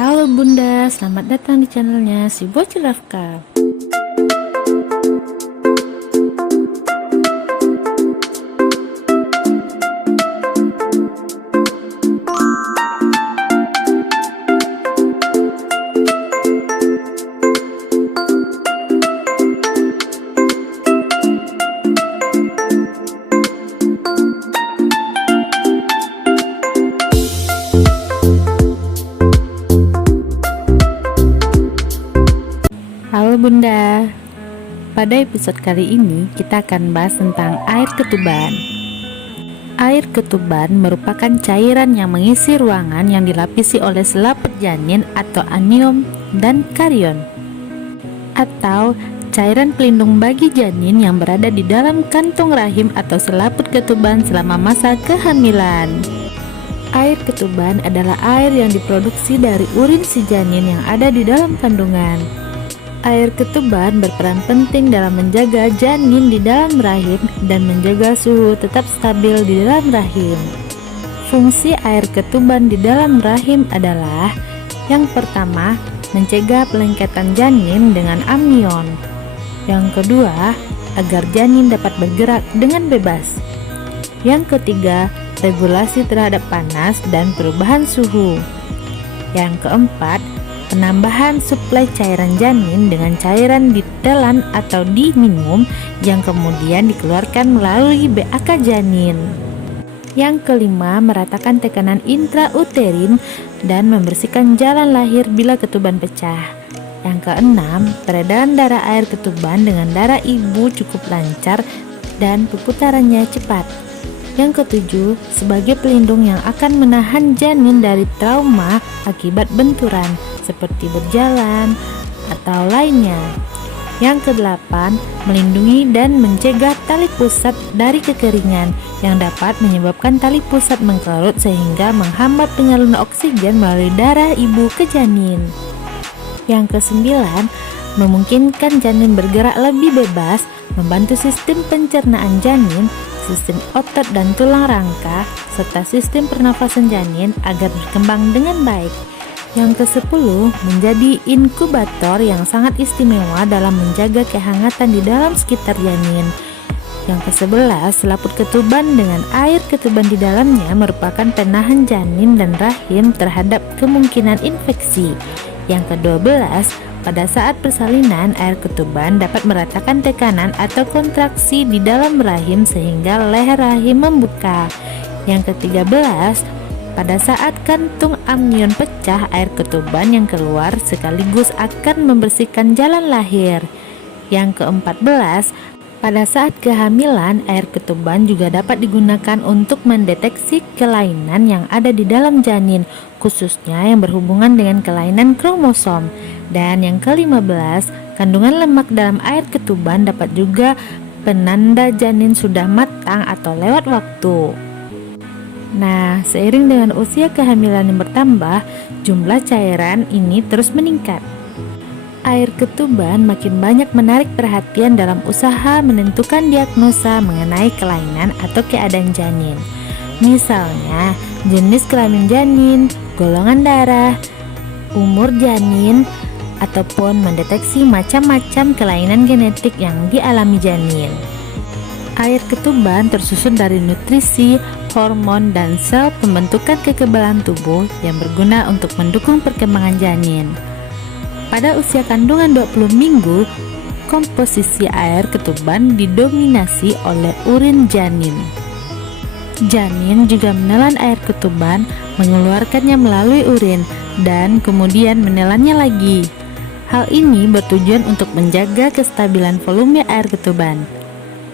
Halo Bunda, selamat datang di channelnya si Bocil Rafka. Halo Bunda, pada episode kali ini kita akan bahas tentang air ketuban. Air ketuban merupakan cairan yang mengisi ruangan yang dilapisi oleh selaput janin atau anion dan karion, atau cairan pelindung bagi janin yang berada di dalam kantung rahim atau selaput ketuban selama masa kehamilan. Air ketuban adalah air yang diproduksi dari urin si janin yang ada di dalam kandungan. Air ketuban berperan penting dalam menjaga janin di dalam rahim dan menjaga suhu tetap stabil di dalam rahim. Fungsi air ketuban di dalam rahim adalah: yang pertama, mencegah pelengketan janin dengan amnion. Yang kedua, agar janin dapat bergerak dengan bebas. Yang ketiga, regulasi terhadap panas dan perubahan suhu. Yang keempat, penambahan suplai cairan janin dengan cairan ditelan atau diminum yang kemudian dikeluarkan melalui BAK janin. Yang kelima, meratakan tekanan intrauterin dan membersihkan jalan lahir bila ketuban pecah. Yang keenam, peredaran darah air ketuban dengan darah ibu cukup lancar dan perputarannya cepat. Yang ketujuh, sebagai pelindung yang akan menahan janin dari trauma akibat benturan seperti berjalan atau lainnya. Yang kedelapan, melindungi dan mencegah tali pusat dari kekeringan yang dapat menyebabkan tali pusat mengkerut sehingga menghambat penyaluran oksigen melalui darah ibu ke janin. Yang kesembilan, memungkinkan janin bergerak lebih bebas, membantu sistem pencernaan janin, sistem otot dan tulang rangka, serta sistem pernafasan janin agar berkembang dengan baik. Yang ke-10, menjadi inkubator yang sangat istimewa dalam menjaga kehangatan di dalam sekitar janin. Yang ke-11, selaput ketuban dengan air ketuban di dalamnya merupakan penahan janin dan rahim terhadap kemungkinan infeksi. Yang ke-12, pada saat persalinan, air ketuban dapat meratakan tekanan atau kontraksi di dalam rahim sehingga leher rahim membuka. Yang ke-13, pada saat kantung amnion pecah, air ketuban yang keluar sekaligus akan membersihkan jalan lahir. Yang ke-14, pada saat kehamilan, air ketuban juga dapat digunakan untuk mendeteksi kelainan yang ada di dalam janin, khususnya yang berhubungan dengan kelainan kromosom. Dan yang ke-15, kandungan lemak dalam air ketuban dapat juga penanda janin sudah matang atau lewat waktu. Nah, seiring dengan usia kehamilan yang bertambah, jumlah cairan ini terus meningkat. Air ketuban makin banyak menarik perhatian dalam usaha menentukan diagnosa mengenai kelainan atau keadaan janin. Misalnya, jenis kelamin janin, golongan darah, umur janin, ataupun mendeteksi macam-macam kelainan genetik yang dialami janin. Air ketuban tersusun dari nutrisi, hormon, dan sel pembentukan kekebalan tubuh yang berguna untuk mendukung perkembangan janin. Pada usia kandungan 20 minggu, komposisi air ketuban didominasi oleh urin janin. Janin juga menelan air ketuban, mengeluarkannya melalui urin, dan kemudian menelannya lagi. Hal ini bertujuan untuk menjaga kestabilan volume air ketuban.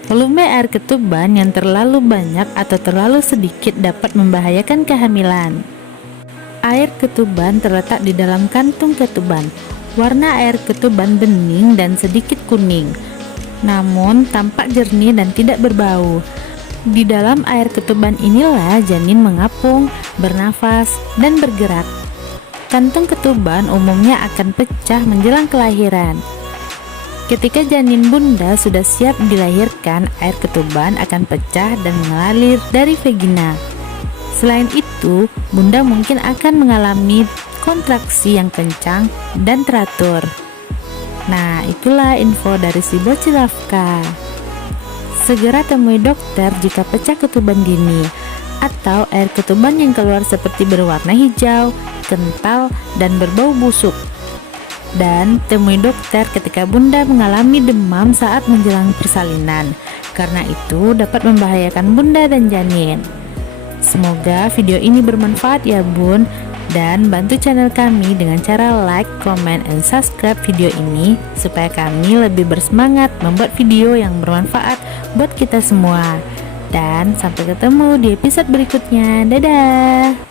Volume air ketuban yang terlalu banyak atau terlalu sedikit dapat membahayakan kehamilan. Air ketuban terletak di dalam kantung ketuban. Warna air ketuban bening dan sedikit kuning, namun tampak jernih dan tidak berbau. Di dalam air ketuban inilah janin mengapung, bernafas, dan bergerak. Kantung ketuban umumnya akan pecah menjelang kelahiran. Ketika janin bunda sudah siap dilahirkan, air ketuban akan pecah dan mengalir dari vagina. Selain itu, bunda mungkin akan mengalami kontraksi yang kencang dan teratur. Nah, itulah info dari si bocil Rafka. Segera temui dokter jika pecah ketuban dini atau air ketuban yang keluar seperti berwarna hijau, kental, dan berbau busuk. Dan temui dokter ketika bunda mengalami demam saat menjelang persalinan, karena itu dapat membahayakan bunda dan janin. Semoga video ini bermanfaat ya bun, dan bantu channel kami dengan cara like, comment, and subscribe video ini supaya kami lebih bersemangat membuat video yang bermanfaat buat kita semua. Dan sampai ketemu di episode berikutnya. Dadah.